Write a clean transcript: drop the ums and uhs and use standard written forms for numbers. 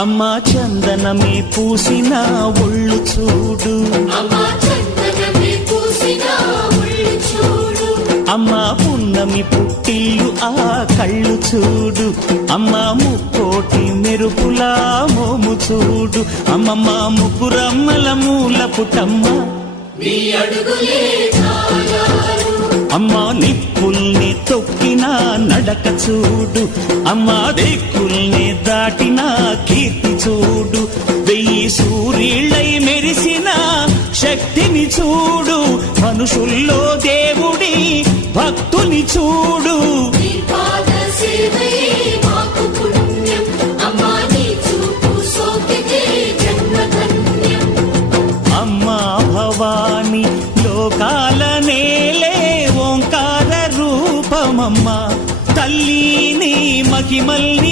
అమ్మా చందనమే పూసిన ఒళ్ళు చూడు, అమ్మా పున్నమి పుట్టిల్లు ఆ కళ్ళు చూడు, అమ్మా ముక్కోటి మెరుపులా మోము చూడు, అమ్మమ్మ ముగ్గురమ్మల మూల పుటమ్మ అమ్మా నిప్పుల్ని తొక్కిన నడక చూడు, అమ్మా దిక్కుల్ని దాటిన కీర్తి చూడు, 1000 సూర్యుళ్ళై మెరిసిన శక్తిని చూడు, మనుషుల్లో దేవుడి భక్తుని చూడు. అమ్మా భవాని లోకాల నేలే ఓంకార రూపమమ్మ, తల్లిని మహిమల్ని